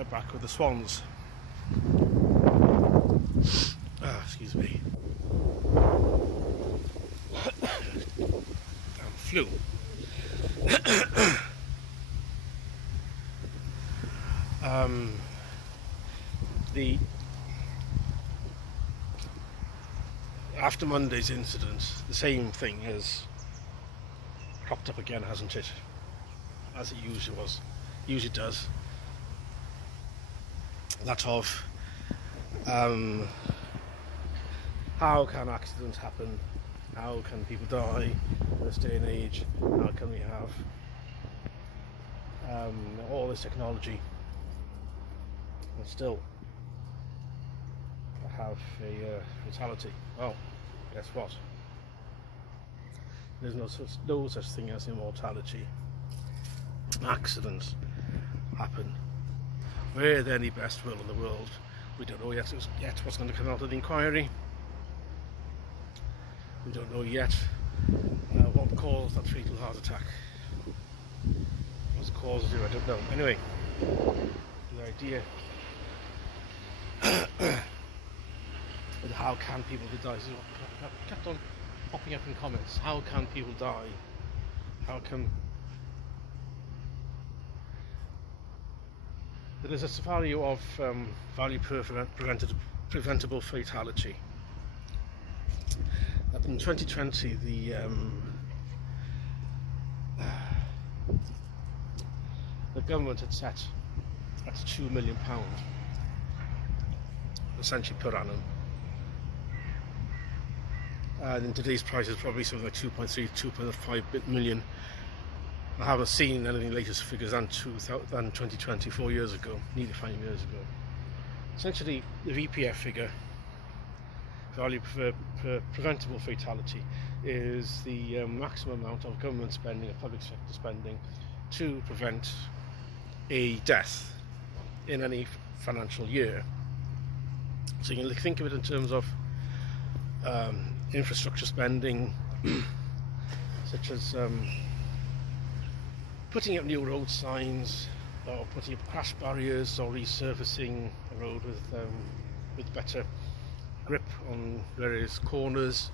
are back with the swans. Excuse me. Flu. After Monday's incident, the same thing has cropped up again, hasn't it? As it usually does. That of how can accidents happen? How can people die in this day and age? How can we have all this technology and still have a fatality? Well, guess what? There's no such thing as immortality. Accidents happen. With any best will in the world, we don't know yet what's going to come out of the inquiry. We don't know yet what caused that fatal heart attack. What's the cause of it? I don't know. Anyway, the idea of how can people die? This is what kept on popping up in comments. How can people die? How can there is a value of value per preventable fatality. That in 2020 the government had set at £2 million essentially per annum, and in today's prices probably something like 2.3, 2.5 million. I haven't seen anything latest figures than 2020, 4 years ago, nearly 5 years ago. Essentially, the VPF figure, value per preventable fatality, is the maximum amount of government spending, or public sector spending, to prevent a death in any financial year. So you can think of it in terms of infrastructure spending, such as putting up new road signs, or putting up crash barriers, or resurfacing a road with better grip on various corners.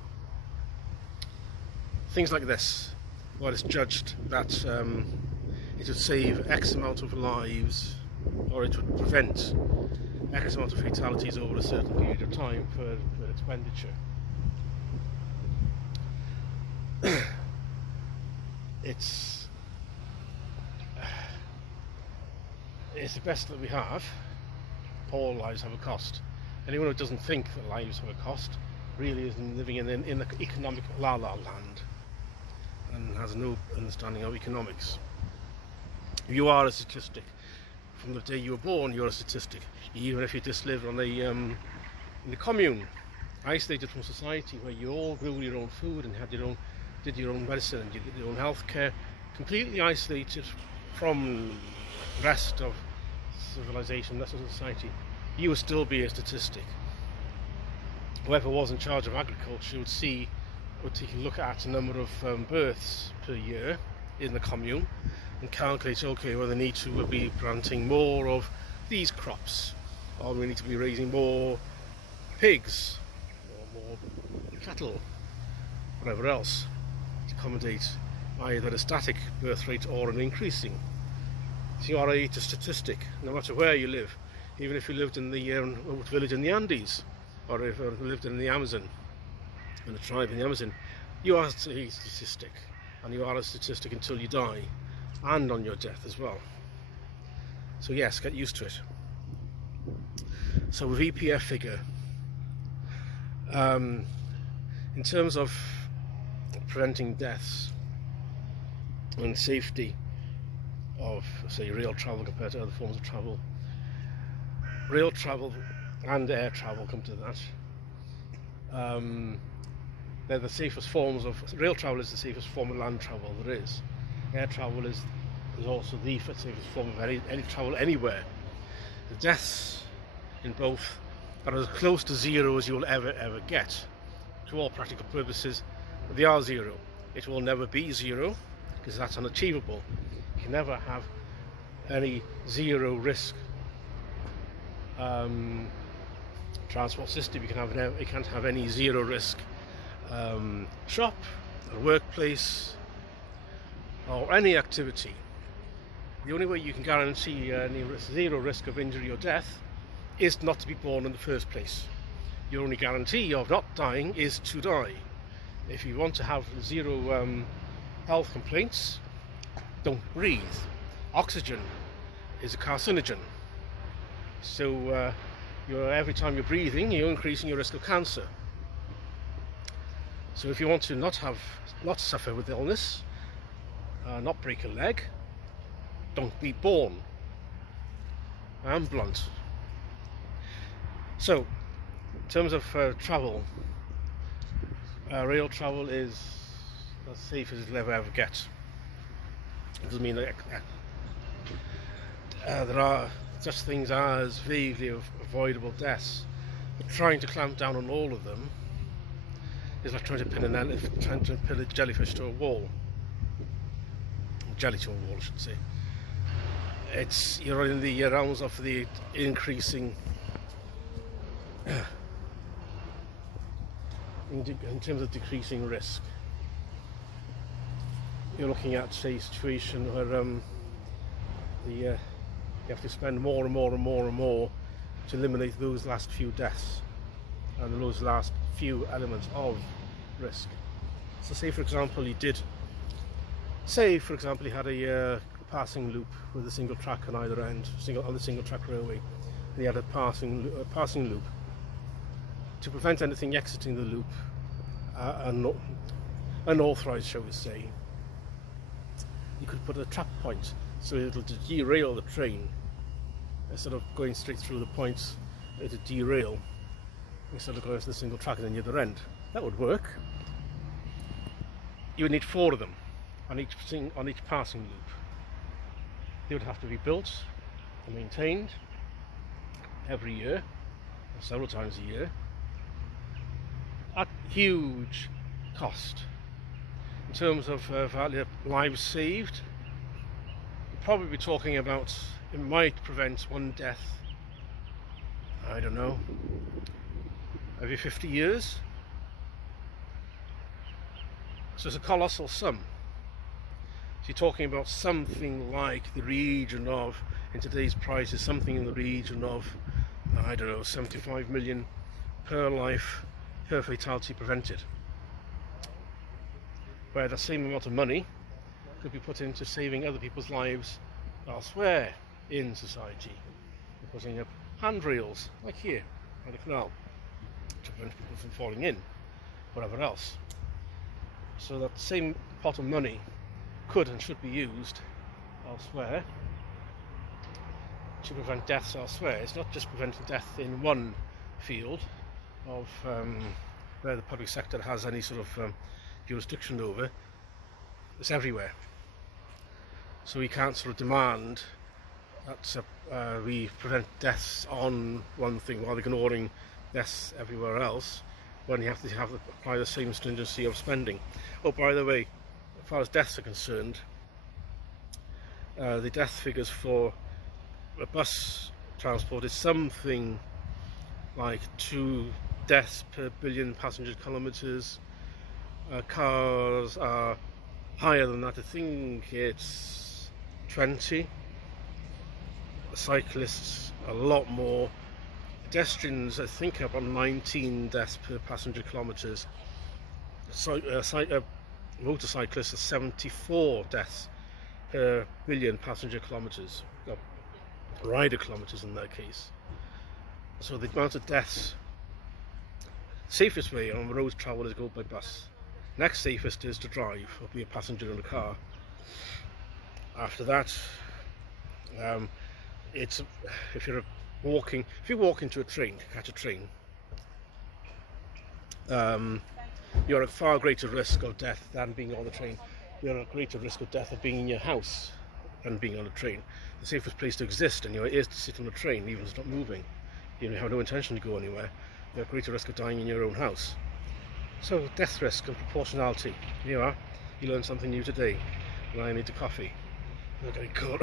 Things like this, where it's judged that it would save X amount of lives, or it would prevent X amount of fatalities over a certain period of time per expenditure. It's the best that we have. All lives have a cost. Anyone who doesn't think that lives have a cost really is living in the economic la-la land and has no understanding of economics. You are a statistic. From the day you were born, you're a statistic. Even if you just lived on in the commune, isolated from society, where you all grew your own food and did your own medicine and you did your own health care, completely isolated from the rest of civilization, the rest of society, you would still be a statistic. Whoever was in charge of agriculture would take a look at a number of births per year in the commune and calculate, okay, well, they need to be planting more of these crops, or we need to be raising more pigs or more cattle, whatever else, to accommodate either a static birth rate or an increasing. So you are a statistic, no matter where you live. Even if you lived in the village in the Andes, or if you lived in the Amazon, in a tribe in the Amazon, you are a statistic, and you are a statistic until you die, and on your death as well. So yes, get used to it. So with EPF figure, in terms of preventing deaths and safety of, say, rail travel compared to other forms of travel, rail travel and air travel come to that. They're the safest forms of rail travel. Is the safest form of land travel there is. Air travel is also the safest form of any travel anywhere. The deaths in both are as close to zero as you will ever get. To all practical purposes, they are zero. It will never be zero because that's unachievable. You can never have any zero risk transport system. You can't have any zero risk shop or workplace or any activity. The only way you can guarantee zero risk of injury or death is not to be born in the first place. Your only guarantee of not dying is to die. If you want to have zero health complaints, don't breathe. Oxygen is a carcinogen, so every time you're breathing, you're increasing your risk of cancer. So if you want to not suffer with illness, not break a leg, don't be born. I'm blunt. So, in terms of travel, rail travel is as safe as it'll ever get. It doesn't mean that there are such things as vaguely avoidable deaths, but trying to clamp down on all of them is like trying to pin a jellyfish to a wall. Jelly to a wall, I should say. You're in the realms of the increasing in terms of decreasing risk. You're looking at, say, a situation where you have to spend more and more and more and more to eliminate those last few deaths and those last few elements of risk. So say for example you had a passing loop with a single track on either end, on the single track railway, and you had a passing loop. To prevent anything exiting the loop unauthorized, shall we say, you could put a trap point so it'll derail the train. Instead of going straight through the points, it'll derail instead of going to the single track and then the other end. That would work. You would need 4 of them on each passing loop. They would have to be built and maintained every year, or several times a year, at huge cost. In terms of lives saved, you'd probably be talking about, it might prevent one death, I don't know, every 50 years. So it's a colossal sum. So you're talking about something like the region of, in today's prices, something in the region of, I don't know, 75 million per life, per fatality prevented. Where the same amount of money could be put into saving other people's lives elsewhere in society. We're putting up handrails, like here, by the canal, to prevent people from falling in, whatever else. So that same pot of money could and should be used elsewhere to prevent deaths elsewhere. It's not just preventing death in one field of where the public sector has any sort of jurisdiction over. It's everywhere. So we can't sort of demand that we prevent deaths on one thing while ignoring deaths everywhere else, when you have to apply the same stringency of spending. Oh, by the way, as far as deaths are concerned, the death figures for bus transport is something like 2 deaths per billion passenger kilometres. Cars are higher than that. I think it's 20. Cyclists a lot more. Pedestrians, I think, about 19 deaths per passenger kilometres. Motorcyclists are 74 deaths per billion passenger kilometres. Rider kilometres in that case. So the amount of deaths, safest way on road travel is to go by bus. Next safest is to drive or be a passenger in a car. After that, it's if you walk into a train to catch a train, you're at far greater risk of death than being on the train. You're at greater risk of death of being in your house than being on a train. The safest place to exist anyway is to sit on a train, even if it's not moving. You have no intention to go anywhere. You're at greater risk of dying in your own house. So death risk and proportionality. Here you are. You learned something new today. And I need a coffee. I'm getting cold.